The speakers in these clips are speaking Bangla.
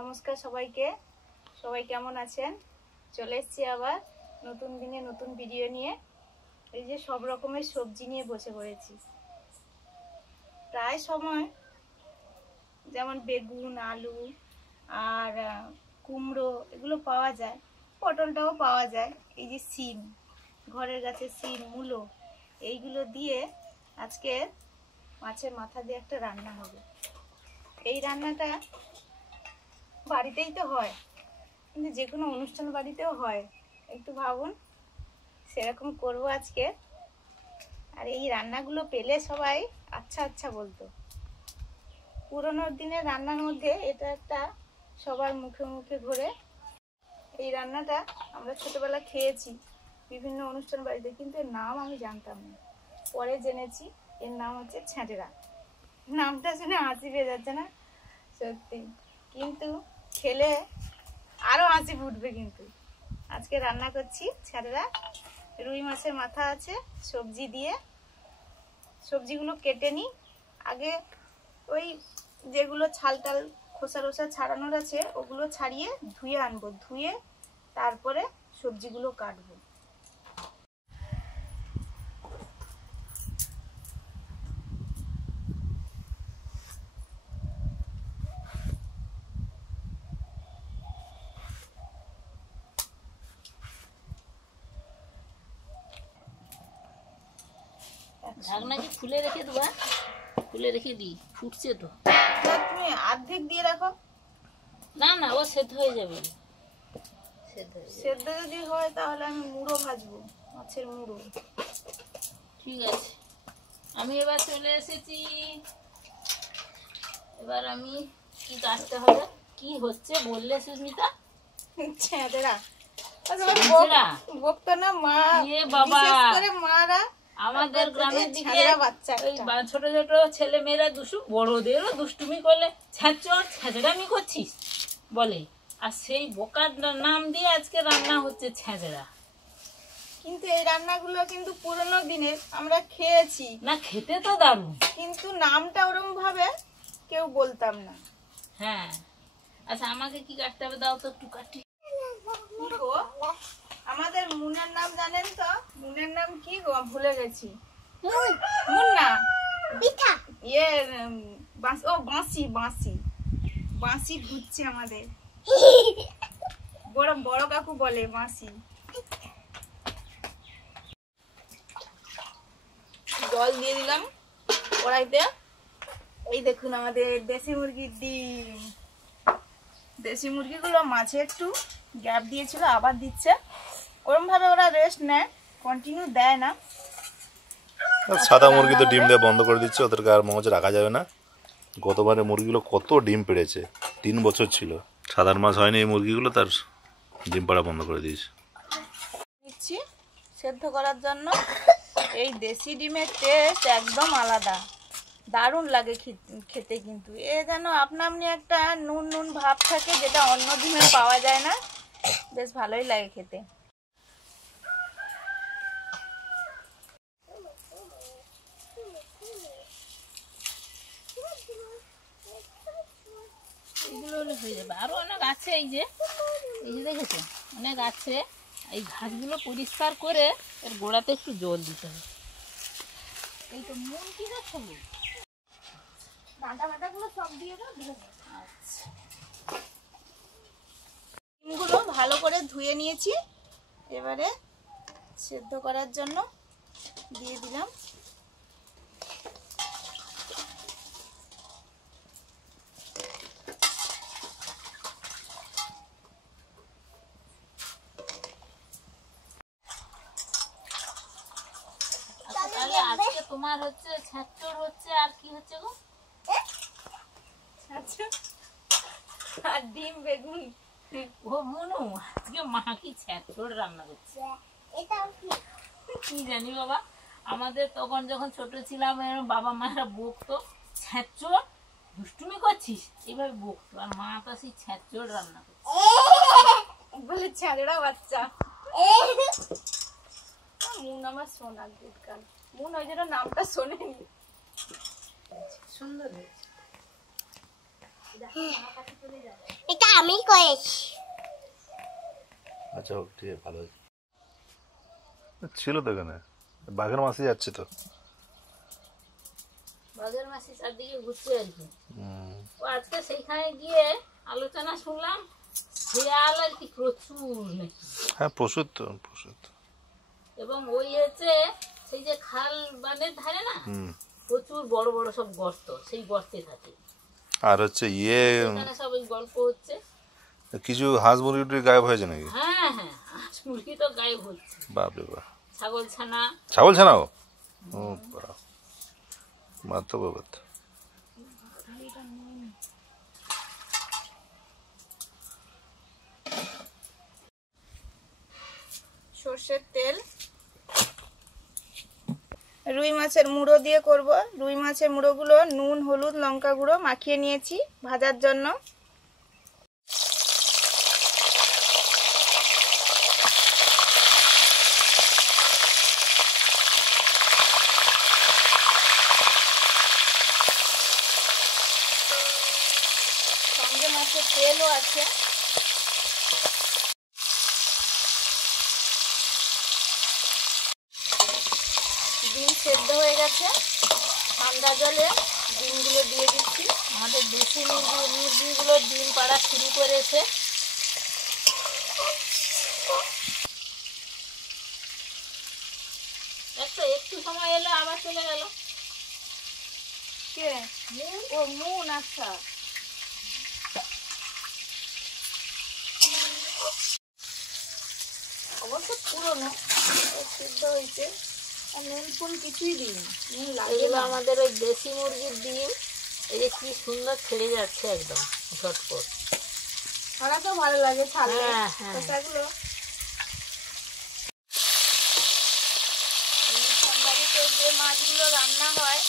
নমস্কার সবাইকে, সবাই কেমন আছেন? চলে এসেছি আবার নতুন দিনে নতুন ভিডিও নিয়ে। এই যে সব রকমের সবজি নিয়ে বসে পড়েছি। প্রায় সময় যেমন বেগুন, আলু আর কুমড়ো এগুলো পাওয়া যায়, পটলটাও পাওয়া যায়। এই যে সিম, ঘরের গাছে সিম, মূলো, এইগুলো দিয়ে আজকে মাছের মাথা দিয়ে একটা রান্না হবে। এই রান্নাটা বাড়িতেই তো হয়, কিন্তু যে কোনো অনুষ্ঠান বাড়িতেও হয়। একটু ভাবুন, সেরকম করব আজকে। আর এই রান্নাগুলো পেলে সবাই আচ্ছা আচ্ছা বলতো। পুরোনো দিনের রান্নার মধ্যে এটা একটা সবার মুখে মুখে ঘুরে। এই রান্নাটা আমরা ছোটবেলা খেয়েছি বিভিন্ন অনুষ্ঠান বাড়িতে, কিন্তু এর নাম আমি জানতাম না। পরে জেনেছি এর নাম হচ্ছে ছ্যাঁচড়া। নামটা শুনে হাসি পেয়ে যাচ্ছে না? সত্যি, কিন্তু খেলে আরো হাসি ফুটবে। কিন্তু আজকে রান্না করছি ছ্যাঁচড়া। রুই মাছের মাথা আছে, সবজি দিয়ে। সবজিগুলো কেটে নিই আগে। ওই যেগুলো ছাল টাল খোসা রোসা ছাড়ানোর আছে ওগুলো ছাড়িয়ে ধুয়ে আনবো। ধুয়ে তারপরে সবজিগুলো কাটবো। ঢাকনা কি খুলে রেখে দেবা? খুলে রেখে দিই, ফুটছে তো। তুমি অর্ধেক দিয়ে রাখো। না না, ও সেদ্ধ হয়ে যাবে। সেদ্ধ যদি হয় তাহলে আমি মুড়ো ভাজবো, মাছের মুড়ো। ঠিক আছে, আমি এবার চলে এসেছি। এবার আমি কি কাটতে হবে, কি হচ্ছে বললে সুস্মিতা? ছ্যাঁচড়া। বকতো না মা, বাবা, বিশেষ করে মারা। আমাদের গ্রামের দিকে ওই ছোট ছোট ছেলে মেয়েরা বড়দেরও দুষ্টুমি করলে ছ্যাঁচড় ছ্যাঁচড়ামি করছিস বলে, আর সেই বোকার নাম দিয়ে আজকে রান্না হচ্ছে ছ্যাঁচড়া। কিন্তু এই রান্নাগুলো কিন্তু পুরোনো দিনের, আমরা খেয়েছি না, খেতে তো দারুণ, কিন্তু নামটা ওরকম ভাবে কেউ বলতাম না। হ্যাঁ, আচ্ছা আমাকে কি কাটতে হবে দাও তো, একটু কাটি। আমাদের মুনের নাম জানেন তো? মুনের নাম কি গো, ভুলে গেছি। মুন না, পিঠা, ইয়ে বাঁশি। বাঁশি বাঁশি ঘুরছে আমাদের। বড় বড় কাকু বলে বাঁশি। জল দিয়ে দিলাম কড়াইতে। এই দেখুন আমাদের দেশি মুরগির ডিম। দেশি মুরগিগুলো মাঝে একটু গ্যাপ দিয়েছিল, আবার দিচ্ছে। ওরম ভাবে ওরা রেস্ট নেয়, কন্টিনিউ দেয় না। সাদা মুরগি তো ডিম দেওয়া বন্ধ করে দিচ্ছে, ওদেরকে আর মনে হচ্ছে রাখা যাবে না। গতবারে মুরগিগুলো কত ডিম পেড়েছে, 3 বছর ছিল। সাধারণ মাছ হয়নি এই মুরগিগুলো, তার ডিম পাড়া বন্ধ করে দিয়েছে। দিচ্ছি সেদ্ধ করার জন্য। এই দেশি ডিমের টেস্ট একদম আলাদা, দারুণ লাগে খেতে। কিন্তু এ যেন আপনা আপনি একটা নুন নুন ভাব থাকে, যেটা অন্য ডিমে পাওয়া যায় না। বেশ ভালোই লাগে খেতে। এগুলো হলে হয়ে যাবে। আরো অনেক আছে, এই যে দেখেছো, অনেক আছে। এই ঘাসগুলো পরিষ্কার করে এর গোড়াতে একটু জল দিতে হবে। এই তো মন কি যাচ্ছে, ডাঁটাগুলো সব দিয়ে দাও। আচ্ছা, ডিমগুলো ভালো করে ধুয়ে নিয়েছি। এবারে সেদ্ধ করার জন্য দিয়ে দিলাম। তাহলে আজকে তোমার হচ্ছে ছ্যাঁচড় হচ্ছে, আর কি হচ্ছে গো? আর ডিম বেগুন। ও মনু, আজকে মা কি ছ্যাঁচড় রান্না করছে? কি জানি বাবা, আমাদের তখন যখন ছোট ছিলাম বাবা মায়েরা বকতো, ছ্যাঁচড় দুষ্টুমি করছিস, এইভাবে বকতো। আর মা তো সেই ছ্যাঁচড় রান্না করছে বলে ছ্যাঁচড়া বাচ্চা। মুন আমার সোনা গুটকাল। মুন ওই জন্য নামটা শোনেনি। সুন্দর হয়েছে। এটা আমি করেছি। আচ্ছা হোক, ঠিক আছে, ভালো হয়েছে। ছিল তো এখানে, বাঘের মাসি যাচ্ছে তো। বাঘের মাসি চারদিকে ঘুরছে আর কি। ও আজকে সেইখানে গিয়ে আলোচনা শুনলাম শিয়াল আর কি প্রচুর নাকি। হ্যাঁ প্রচুর তো, প্রচুর। এবং ওই হচ্ছে সেই যে খাল বাঁধের ধারে না প্রচুর বড় বড় সব গর্ত, সেই গর্তে থাকে। আর হচ্ছে এখানে সব ওই গল্প হচ্ছে। কিছু হাঁস মুরগি গায়েব হয়েছে নাকি? হ্যাঁ হ্যাঁ, হাঁস মুরগি তো গায়েব হচ্ছে। বাপরে বাপ। ছাগল ছানা। ছাগল ছানাও? ও বাপ, মাত্র বাবা। সর্ষের তেল, রুই মাছের মুড়ো দিয়ে করব। রুই মাছের মুড়োগুলো নুন, হলুদ, লঙ্কা গুঁড়ো মাখিয়ে নিয়েছি ভাজার জন্য। সঙ্গে মাছের তেলও আছে। ডিম সেদ্ধ হয়ে গেছে, ঠান্ডা জলে ডিমগুলো দিয়ে দিচ্ছি। আমাদের দেশি মুরগিগুলো ডিম পাড়া শুরু করেছে। একটু সময় এলো আবার চলে গেল। কে? ও মুন, আচ্ছা। অবশ্য পুরোনো, সিদ্ধ হয়েছে। আর নুন ফুন কিছুই দিইনি, নুন লাগে এগুলো না। আমাদের ওই দেশি মুরগির ডিম। এই যে কি সুন্দর ছেড়ে যাচ্ছে একদম ঝটপট। ছাড়াতেও ভালো লাগে, ছাড়লে হ্যাঁ, হ্যাঁ। খোসাগুলো। বাড়িতে যে মাছগুলো রান্না হয়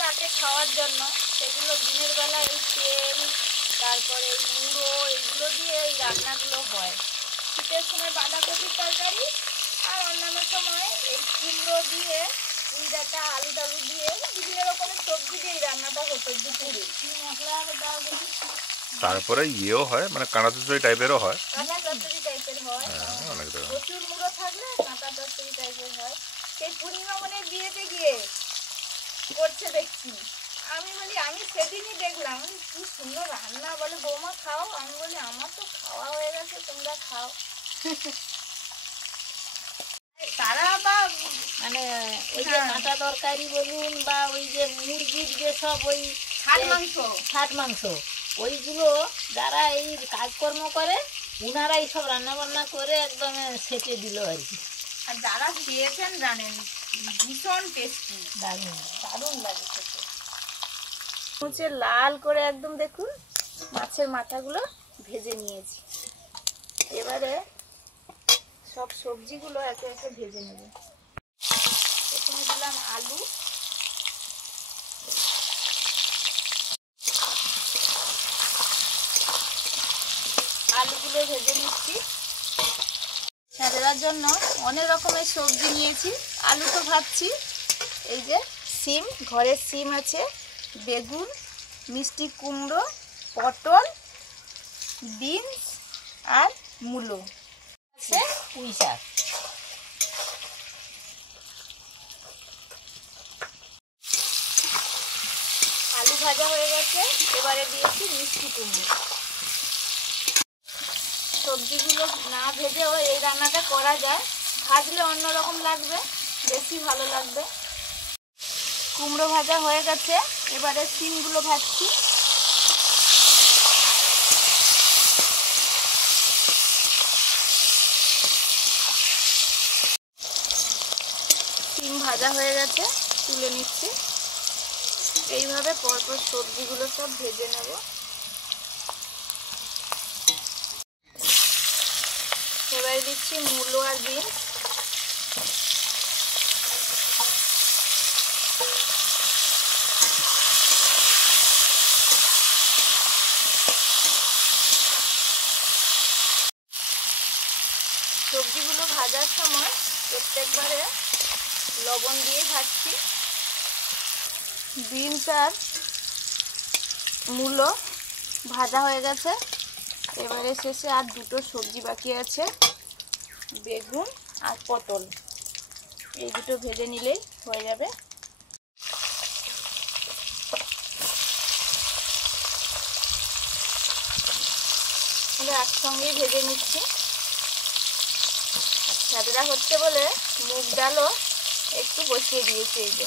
রাতে খাওয়ার জন্য, সেগুলো দিনের বেলা এই তেল, তারপরে এই মুড়ো, এগুলো দিয়ে এই রান্নাগুলো হয়। শীতের সময় বাঁধাকপির তরকারি, আর অন্যান্য সময় এই কুমড়ো দিয়ে, পুঁই ডাঁটা, আলু টালু দিয়ে, বিভিন্ন রকমের সবজি দিয়ে এই রান্নাটা হতো দুপুরে। মশলা দাও দেখি। তারপরে ইয়েও হয়, মানে কাঁটা চচ্চড়ি টাইপেরও হয়। কাঁচা চচ্চড়ি টাইপের হয়, অনেক রকম। প্রচুর মুড়ো থাকলে কাঁচা চচ্চড়ি টাইপের হয়। সেই পূর্ণিমা মনে বিয়েতে গিয়ে করছে দেখছি। আমি বলি, আমি সেদিনই দেখলাম, কি সুন্দর রান্না। বলে বৌমা খাও। আমি বলি আমার তো খাওয়া হয়ে গেছে, তোমরা খাও। তারা বা মানে ওই যে কাঁচা তরকারি বলুন বা ওই যে মুরগির যে সব ওই ছাট মাংস, ওইগুলো যারা এই কাজকর্ম করে উনারা এই সব রান্না বান্না করে একদম সেটে দিল আর কি। আর যারা খেয়েছেন জানেন ভীষণ টেস্টি, দারুণ দারুণ লাগে খেতে। হচ্ছে লাল করে একদম দেখুন মাছের মাথাগুলো ভেজে নিয়েছি। এবারে সব সবজিগুলো একে একে ভেজে নেব। প্রথমে দিলাম আলু, আলুগুলো ভেজে নিচ্ছি। সাজার জন্য অনেক রকমের সবজি নিয়েছি। আলু তো ভাজছি, এই যে সিম, ঘরের সিম আছে, বেগুন, মিষ্টি কুমড়ো, পটল, বিনস আর মূলো আছে, পুঁই শাক। আলু ভাজা হয়ে গেছে। এবারে দিয়েছি মিষ্টি কুমড়ো। সবজিগুলো না ভেজেও এই রান্নাটা করা যায়, ভাজলে অন্যরকম লাগবে, বেশি ভালো লাগবে। কুমড়ো ভাজা হয়ে গেছে, এবারে সিমগুলো ভাজছি। সিম ভাজা হয়ে গেছে, তুলে নিচ্ছি। এইভাবে পরপর সবজিগুলো সব ভেজে নেব। এবারে দিচ্ছি মূলো আর বিনস। সবজিগুলো ভাজার সময় প্রত্যেকবারে লবণ দিয়ে ভাজছি। বিনস আর মূলো ভাজা হয়ে গেছে। এবারে শেষে আর দুটো সবজি বাকি আছে, বেগুন আর পটল। এই দুটো ভেজে নিলেই হয়ে যাবে। একসঙ্গেই ভেজে নিচ্ছি। ছাদরা হচ্ছে বলে মুগ ডালও একটু বসিয়ে দিয়েছি। এই যে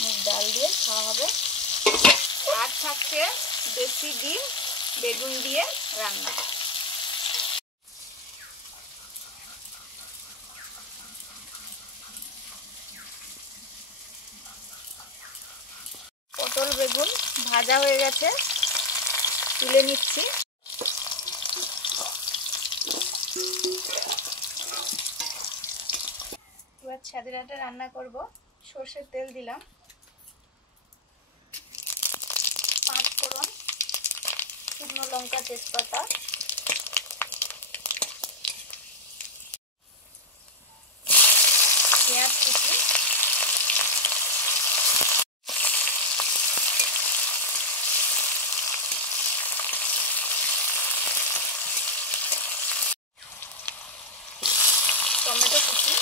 মুগ ডাল দিয়ে খাওয়া হবে। আর থাকছে দেশি ডিম বেগুন দিয়ে রান্না। পটল বেগুন ভাজা হয়ে গেছে, তুলে নিচ্ছি। এবার ছাদরাটা রান্না করব। সর্ষের তেল দিলাম, 5 ফোড়ন, শুকনো লঙ্কা, তেজপাতা, পেঁয়াজ কুচি, টমেটো কুচি,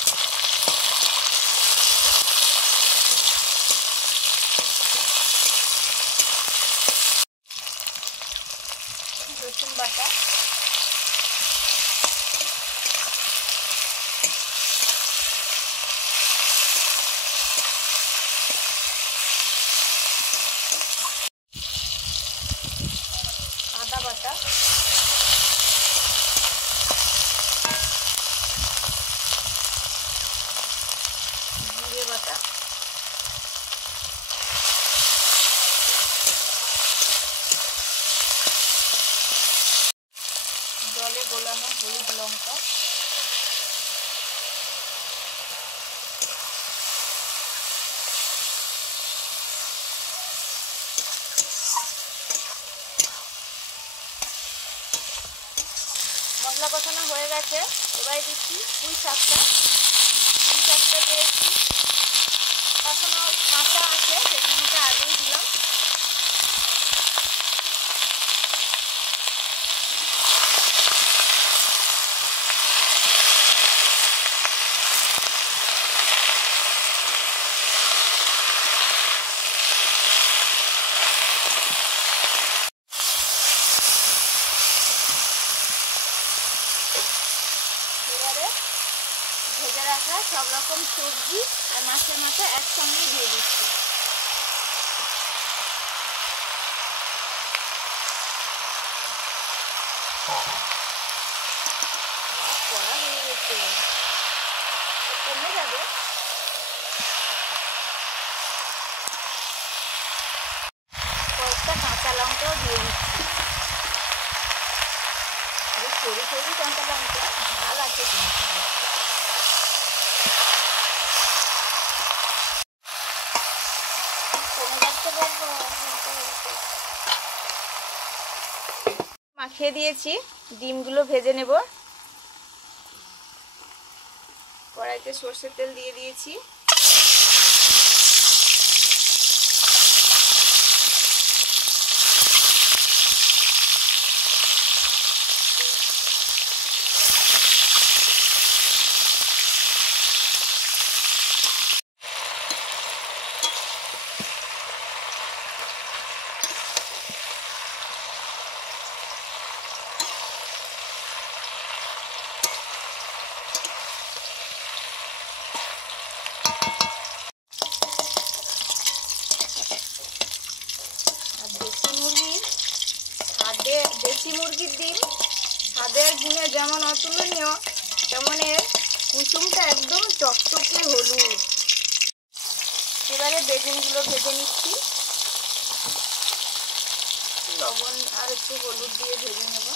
রসুন বাটা, আদা বাটা, জিরে বাটা, জলে গোলানো হলুদ লঙ্কা, মশলা কষানো হয়ে গেছে। এবার দিচ্ছি পুঁই শাকটা। পুঁই শাকটা দিয়েছি, এখনো কাঁচা আছে, সেগুলোকে আগেই দিলাম। এবারে ভেজে রাখা সব রকম সবজি আর মাছের মাথা একসঙ্গে দিয়ে দিচ্ছি। কড়া হয়ে গেছে, কমে যাবে। কয়েকটা কাঁচা লঙ্কাও দিয়ে দিচ্ছি। সরু সরু কাঁচা লঙ্কা, ঝাল আছে কিন্তু। মাখিয়ে দিয়েছি, ডিমগুলো ভেজে নেব। কড়াইতে সর্ষের তেল দিয়ে দিয়েছি। দেশি মুরগির ডিম স্বাদের গুণে যেমন অতুলনীয়, তেমন এর কুসুমটা একদম চকচকে হলুদ। এবারে বেগুনগুলো ভেজে নিচ্ছি। লবণ আর একটু হলুদ দিয়ে ভেজে নেব।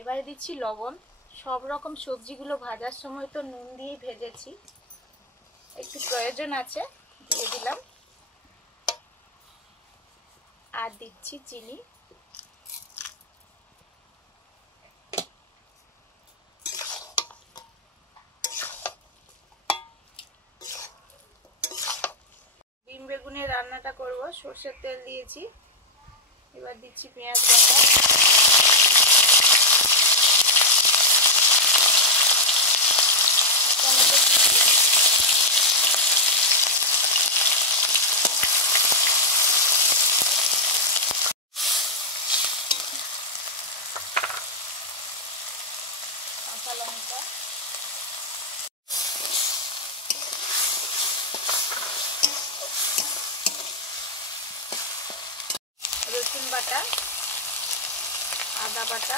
এবারে দিচ্ছি লবণ। সব রকম সবজিগুলো ভাজার সময় তো নুন দিয়ে ভেজেছি, একটু প্রয়োজন আছে, দিয়ে দিলাম। আর দিচ্ছি চিনি। বেগুনের রান্নাটা করব। সরষের তেল দিয়েছি, এবার দিচ্ছি পেঁয়াজ বাটা, টমেটো কুচি, কাঁচা লঙ্কা, রসুন বাটা, আদা বাটা,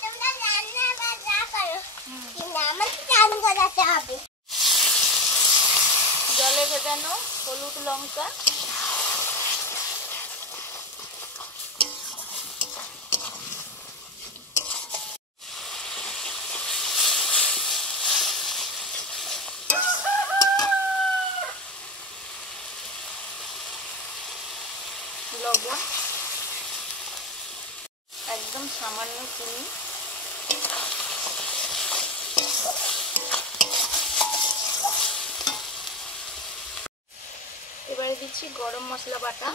তোমরা রান্না বান্না করো, কিন্তু আমাকে চান করাতে হবে। জলে ভেজানো হলুদ লঙ্কা, লবণ, একদম সামান্য চিনি, এবারে দিচ্ছি গরম মশলা বাটা,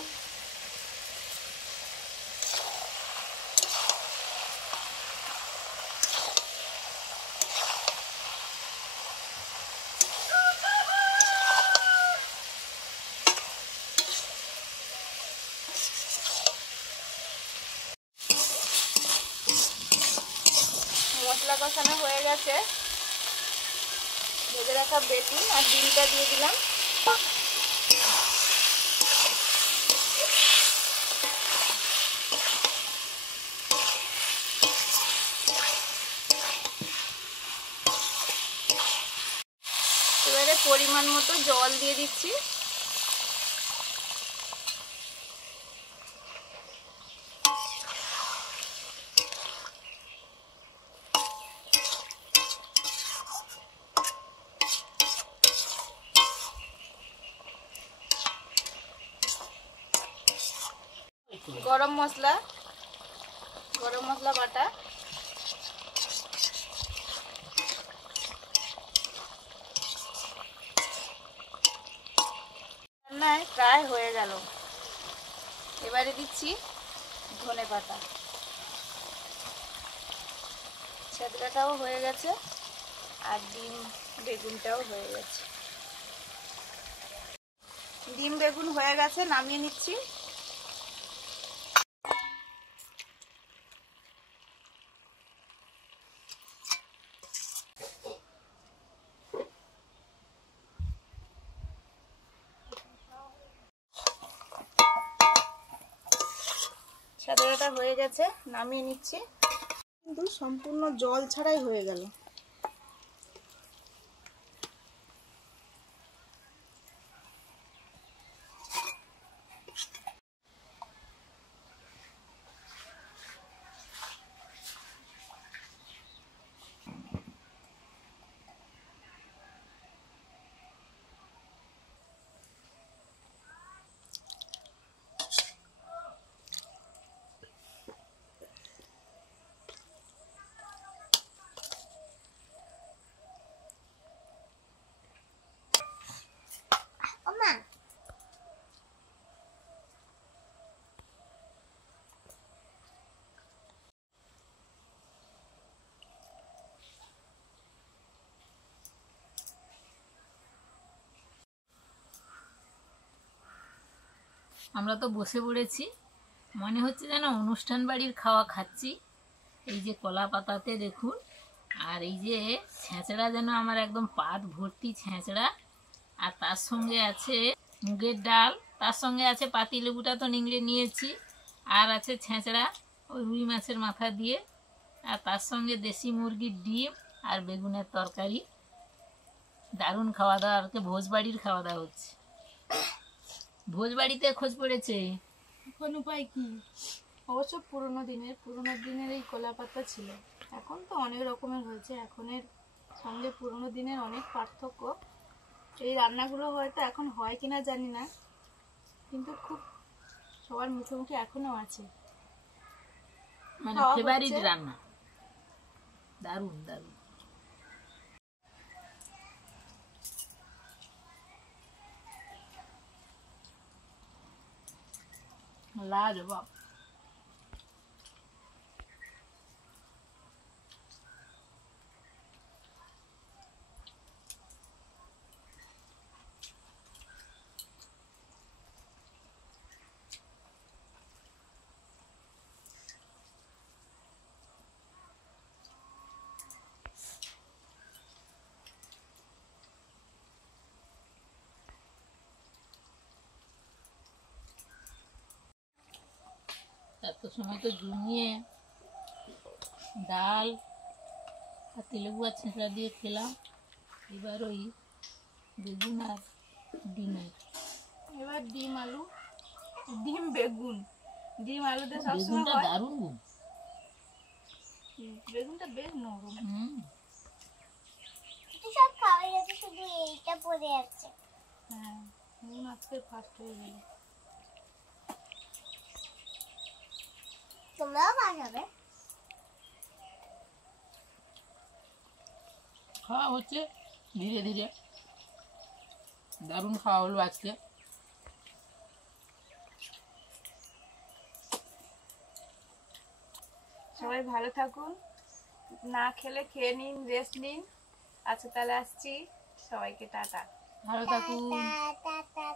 মশলা কষানো হয়ে গেছে, ভেজে রাখা বেগুন আর ডিমটা দিয়ে দিলাম। এবারে পরিমাণ মতো জল দিয়ে দিচ্ছি। গরম মশলা বাটা, রান্নায় প্রায় হয়ে গেল। এবারে দিচ্ছি ধনেপাতা, ছেঁচড়াটাও হয়ে গেছে আর ডিম বেগুনটাও হয়ে গেছে। ডিম বেগুন হয়ে গেছে, নামিয়ে নিচ্ছি। সাদাটা হয়ে গেছে, নামিয়ে নিচ্ছি। কিন্তু সম্পূর্ণ জল ছাড়াই হয়ে গেল। ওমা, আমরা তো বসে পড়েছি, মনে হচ্ছে যেন অনুষ্ঠান বাড়ির খাওয়া খাচ্ছি। এই যে কলা পাতাতে দেখুন, আর এই যে ছেঁচড়া যেন আমার একদম পাত ভর্তি ছেঁচড়া, আর তার সঙ্গে আছে মুগের ডাল, তার সঙ্গে আছে পাতি লেবুটা তো নিংড়ে নিয়েছি, আর আছে ছেঁচড়া ওই রুই মাছের মাথা দিয়ে, আর তার সঙ্গে দেশি মুরগির ডিম আর বেগুনের তরকারি। দারুণ খাওয়া দাওয়া, আজকে ভোজবাড়ির খাওয়া দাওয়া হচ্ছে। ভোজবাড়িতে খোঁজ পড়েছে। এখন উপায় কি? অবশ্য পুরোনো দিনের এই কলা পাতা ছিল, এখন তো অনেক রকমের হয়েছে। এখনের সঙ্গে পুরোনো দিনের অনেক পার্থক্য। এই রান্নাগুলো হয়তো এখন হয় কিনা জানি না, কিন্তু খুব সবার মুখে মুখে এখনো আছে। মানে খাওয়া ফেভারিট হচ্ছে। রান্না। দারুণ দারুণ। লাজবাব। এত সময় তো জমিয়ে ডাল আর তেলেগু আর ছেঁচড়া দিয়ে খেলাম, এবার ওই বেগুন আর ডিমের। এবার ডিম আলু, ডিম বেগুন, ডিম আলুতে সবসময় বেগুনটা হয়। দারুণ গো। বেগুনটা বেশ নরম। সব খাওয়া যাচ্ছে, শুধু এইটা পড়ে আছে। হ্যাঁ, নুন আজকে ফার্স্ট হয়ে গেল। তোমরাও খাবে? খাওয়া হচ্ছে ধীরে ধীরে, দারুণ খাওয়া হলো আজকে। সবাই ভালো থাকুন, না খেলে খেয়ে নিন, রেস্ট নিন। আচ্ছা তাহলে আসছি, সবাইকে টাটা। ভালো থাকুন। টা টা টা।